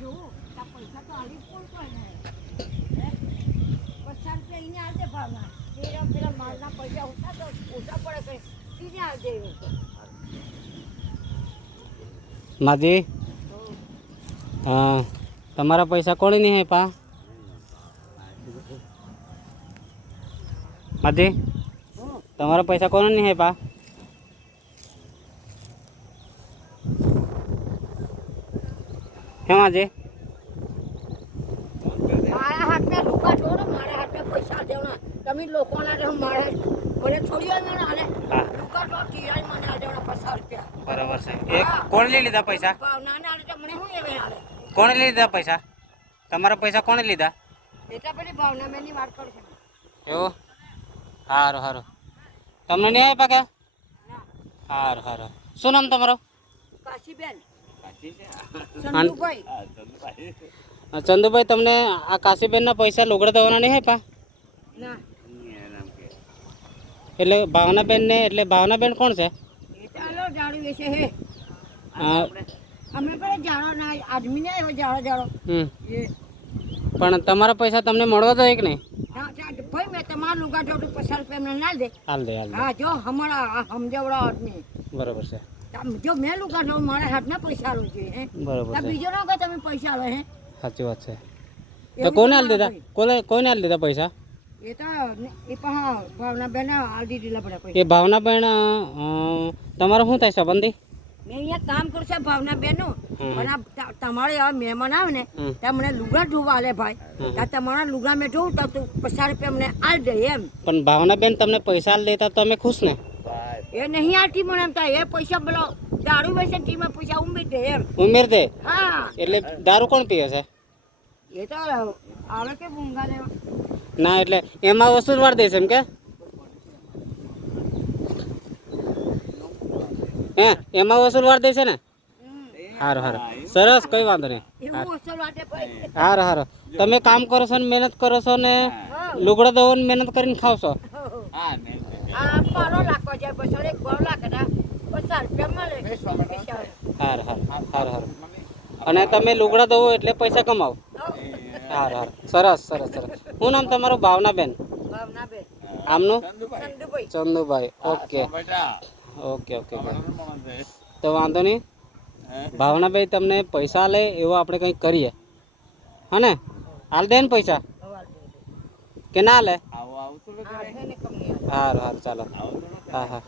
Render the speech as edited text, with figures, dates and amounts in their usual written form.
જો આ પૈસા તો આલી કોણ કોઈ ને હે 50 રૂપિયા એને આવજે ભાવના પેલા માલના પૈસા ઓછા પડે કઈ એને આવજે માજી હા તમારા પૈસા કોણે નહીં હે પા માજી તમારા પૈસા કોણે નહીં હે પા હે માજી મારા હાથમાં લુકા છોડો મારા હાથમાં પૈસા દેવના તમે લોકોના જો મારે મને થોડી વાર મને આલે લુકા તો ટીઆઈ મને આ દેવના 50 રૂપિયા બરાબર છે એ કોણ લઈ લીધા પૈસા ભાવના ને આલે તો મને શું એવે આલે કોણે લઈ લીધા પૈસા તમારા પૈસા કોણે લીધા એટલા પેલી ભાવના મેની વાત કરું છું એવું સારું સારું તમને નહીં આપ્યા કે સારું સારું શું નામ તમારું કાશીબેન ચંદુભાઈ ચંદુભાઈ તમને આ કાશીબેનના પૈસા લુગડા ધોવાના નહીં આપ્યા ના એટલે ભાવનાબેન ને એટલે ભાવનાબેન કોણ છે એ ચાલો જાડું વેચે હે હા, અમે પેલા જાડો ના આદમી ને આવ્યો જાડો એ પણ તમારા પૈસા તમને મળવા જોઈએ કે નહીં ભાઈ મેં તમારું લુગા જોડું 50 રૂપિયા મને ના દે હાલ દે હા જો હમણાં સમજાવડા આદમી બરાબર છે જો મેં લુગા જોઉં મારા હાથના પૈસા આલો જોઈએ હે બરાબર છે બીજો ના કહે તમે પૈસા આલો હે સાચી વાત છે તો કોને હાલ દીધા કોઈને હાલ દીધા પૈસા એ તો એ પા ભાવના બેન આલી દીધેલા પડે પૈસા એ ભાવનાબેન તમારો શું થાય સંબંધી મેં અહીંયા કામ કરું છે ભાવના બેનનું પણ આ તમારે આવા મહેમાન આવે ને ત્યાં મને લુગડા ધોવા આલે ભાઈ ત્યાં તમારા લુગડા મેં ધોઉં તો 50 રૂપિયા મને આલ દે એમ પણ ભાવનાબેન તમને પૈસા હાલ દેતા તો અમે ખુશ ને એ નહીં આલતી મને એમ થાય એ પૈસા બોલો દારૂ વેચે ટીમાં પૈસા ઉમેરી દે એમ ઉમેર દે હા એટલે દારૂ કોણ પીએ છે એ તો આવે કે ભૂંગા લેવા ના એટલે એમાં વસ્તુ જ વાર દેશે એમ કે હે એમાં વસૂલ વાર દેશે ને સારું સારું સરસ કઈ વાંધો નહીં એવું અસલ વાટે ભાઈ સારું સારું તમે કામ કરો છો ને મહેનત કરો છો ને લુગડા ધોવાની મહેનત કરીને ખાવ છો આ પારો લાખવા જાય બસો એક ભાવ લાગે 50 રૂપિયા મળે સારું સારું સારું સારું અને તમે લુગડા ધોવો એટલે પૈસા કમાવો સારું સારું સરસ સરસ સરસ શું નામ તમારું ભાવનાબેન ભાવના બેન આમનું Chandubhai Chandubhai okay okay okay તો વાંધો નહીં ભાવનાભાઈ તમને પૈસા લે એવું આપણે કંઈક કરીએ હા ને હાલ દે ને પૈસા કે ના લે સારું સારું ચાલો હા હા